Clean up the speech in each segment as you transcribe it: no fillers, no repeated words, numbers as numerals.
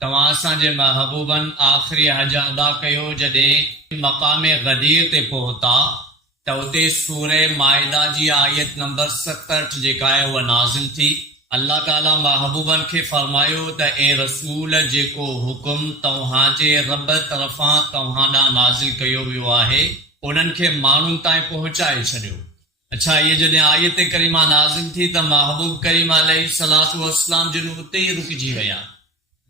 तव्हां असांजे महबूबन आख़िरी हज अदा कयो जॾहिं मक़ाम गदीर ते पहुता त उते सूरे माइदा जी आयत नंबर 67 जेका आहे उहा नाज़िल थी। अल्लाह ताला महबूबन खे फरमायो त ए रसूल जेको हुकुम तव्हांजे रब तरफ़ां तव्हां ॾांहुं नाज़िल कयो वियो आहे उन्हनि खे माण्हुनि ताईं पहुचाए छॾियो। अच्छा, ये जॾहिं आयत करीमा नाज़िल थी त महबूब करीम अलैहिस्सलातु वस्सलाम जिन उते ई रुकिजी विया।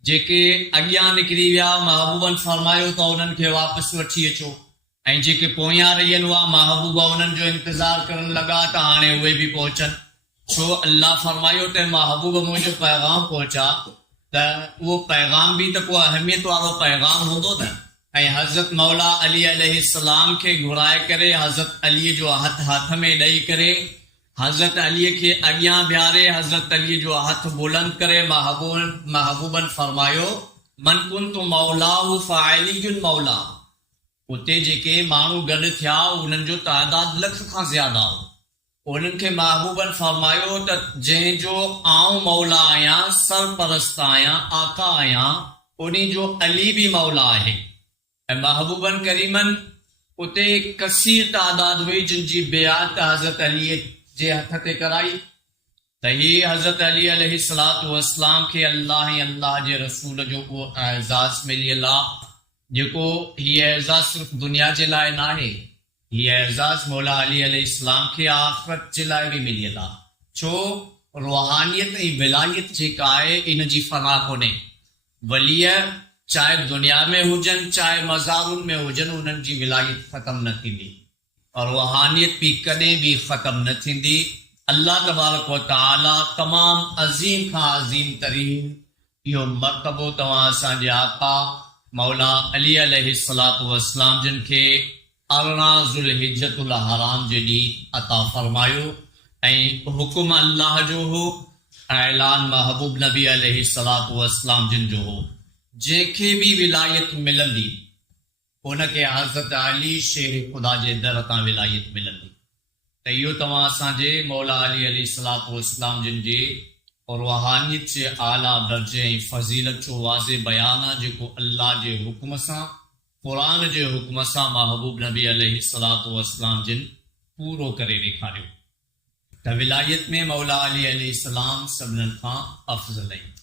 जेके अॻियां निकिरी विया महबूबन फरमायो त उन्हनि खे वापसि वठी अचो, ऐं जेके पोयां रहियल हुआ महबूबा उन्हनि जो इंतज़ार करण लॻा त हाणे उहे बि पहुचनि। छो अल्लाह फरमायो त महबूब मुंहिंजो पैगाम पहुचा त उहो पैगाम बि त को अहमियत वारो पैगाम हूंदो न। ऐं हज़रत मौला अली अलैहिस्सलाम खे घुराए करे हज़रत अली जो हथ में ॾेई करे हज़रत अली खे अॻियां बीहारे हज़रत अली जो हथ बुलंद करे महबूबन फरमायो मन कुन्तु मौलाहु फअलीयुन मौला। उते जेके माण्हू गॾु थिया उन्हनि जो तादाद लख खां ज़्यादा हो। उन्हनि खे महबूबन फरमायो त जंहिंजो आऊं मौला आहियां, सरपरस्त आहियां, आका आहियां, उन्ही जो अली भी मौला आहे। ऐं महबूबन करीमन उते कसीर तादाद हुई जिन जी बेआत हज़रत अली जे हथ ते कराई त ही हज़रत अली अलैहिस्सलातु वस्सलाम खे अल्लाह ऐं अल्लाह जे रसूल जो उहो एज़ाज़ मिलियल आहे जेको हीअ एज़ाज़ सिर्फ़ दुनिया जे लाइ न आहे, हीअ एज़ाज़ मौला अली अलैहिस्सलाम खे आख़िरत जे लाइ बि मिलियल आहे। छो रूहानियत ऐं विलायत जेका आहे इन जी फना कोन्हे। वलीअ चाहे दुनिया में हुजनि चाहे मज़ारुनि में हुजनि उन्हनि जी विलायत ख़तम न थींदी और रूहानियत भी कॾहिं भी ख़तम न थींदी। अल्लाह तबारक व तआला तमाम अज़ीम खां अज़ीम तरीन इहो मर्तबो तव्हां असांजे आका मौला अली अलैहिस्सलातु वस्सलाम जिन खे 18 ज़ुल्हिज्जतुल हराम जे ॾींहुं अता फरमायो ऐं हुकुम अल्लाह जो हो, ऐलान महबूब नबी अलैहिस्सलातु वस्सलाम जिन जो हो। जंहिंखे भी विलायत मिलंदी उनखे हज़रत अली शेर ख़ुदा जे दर तां विलायत मिलंदी। त इहो तव्हां असांजे मौला अली अलैहिस्सलातु वस्सलाम जिन जे रूहानियत जे आला दर्जे ऐं फज़ीलत जो वाज़े बयान आहे जेको अल्लाह जे हुक्म सां क़ुरान जे हुक्म सां महबूब नबी अलैहिस्सलातु वस्सलाम जिन पूरो करे ॾेखारियो त विलायत में मौला अली अलैहिस्सलाम सभिनीनि खां अफ़ज़ल आहिनि।